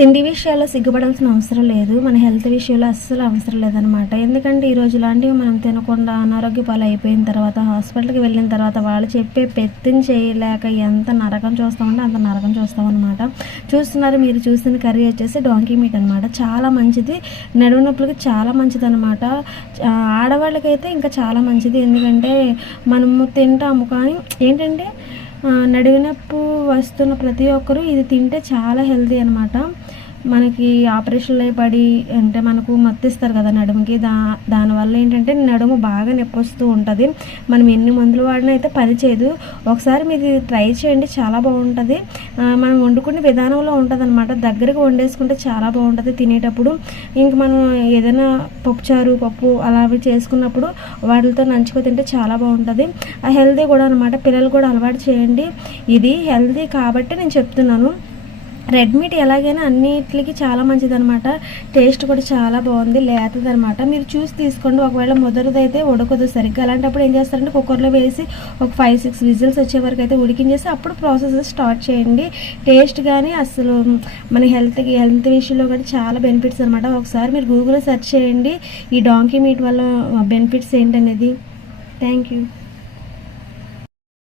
తిండి విషయాల్లో సిగ్గుపడాల్సిన అవసరం లేదు. మన హెల్త్ విషయంలో అస్సలు అవసరం లేదనమాట ఎందుకంటే ఈ రోజు ఇలాంటివి మనం తినకుండా అనారోగ్య పాలు అయిపోయిన తర్వాత హాస్పిటల్కి వెళ్ళిన తర్వాత వాళ్ళు చెప్పే పెత్తిని చేయలేక ఎంత నరకం చూస్తామంటే అంత నరకం చూస్తామన్నమాట. చూస్తున్నారు మీరు చూసిన కర్రీ వచ్చేసి డాంకీ మీట్ అనమాట చాలా మంచిది. నడుము నొప్పులకి చాలా మంచిది అనమాట ఆడవాళ్ళకైతే ఇంకా చాలా మంచిది. ఎందుకంటే మనము తింటాము కానీ ఏంటంటే ఆ, నడుము వస్తున్న ప్రతి ఒక్కరూ ఇది తింటే చాలా హెల్తీ అనమాట మనకి ఆపరేషన్లు పడి అంటే మనకు మత్తిస్తారు కదా నడుముకి. దా దానివల్ల ఏంటంటే నడుము బాగా నొప్పి వస్తూ ఉంటుంది. మనం ఎన్ని మందులు వాడినా అయితే పని చేయదు. ఒకసారి మీరు ట్రై చేయండి చాలా బాగుంటుంది. మనం వండుకునే విధానంలో ఉంటుంది అనమాట దగ్గరగా వండేసుకుంటే చాలా బాగుంటుంది తినేటప్పుడు. ఇంక మనం ఏదైనా పప్పుచారు పప్పు అలా అవి చేసుకున్నప్పుడు వాటితో నంచుకో తింటే చాలా బాగుంటుంది. ఆ హెల్దీ కూడా అనమాట పిల్లలు కూడా అలవాటు చేయండి. ఇది హెల్దీ కాబట్టి నేను చెప్తున్నాను. రెడ్ మీట్ ఎలాగైనా అన్నిటికి చాలా మంచిది అనమాట టేస్ట్ కూడా చాలా బాగుంది లేతది అనమాట మీరు చూసి తీసుకోండి ఒకవేళ ముదరదైతే ఉడకదు సరిగ్గా. అలాంటప్పుడు ఏం చేస్తారంటే కుక్కర్లో వేసి ఒక ఫైవ్ సిక్స్ విజిల్స్ వచ్చే వరకు అయితే ఉడికించేసి అప్పుడు ప్రాసెస్ స్టార్ట్ చేయండి. టేస్ట్ కానీ అసలు మన హెల్త్కి హెల్త్ విషయంలో కూడా చాలా బెనిఫిట్స్ అనమాట ఒకసారి మీరు గూగుల్లో సెర్చ్ చేయండి. ఈ డాంకీ మీట్ వల్ల బెనిఫిట్స్ ఏంటనేది. Thank you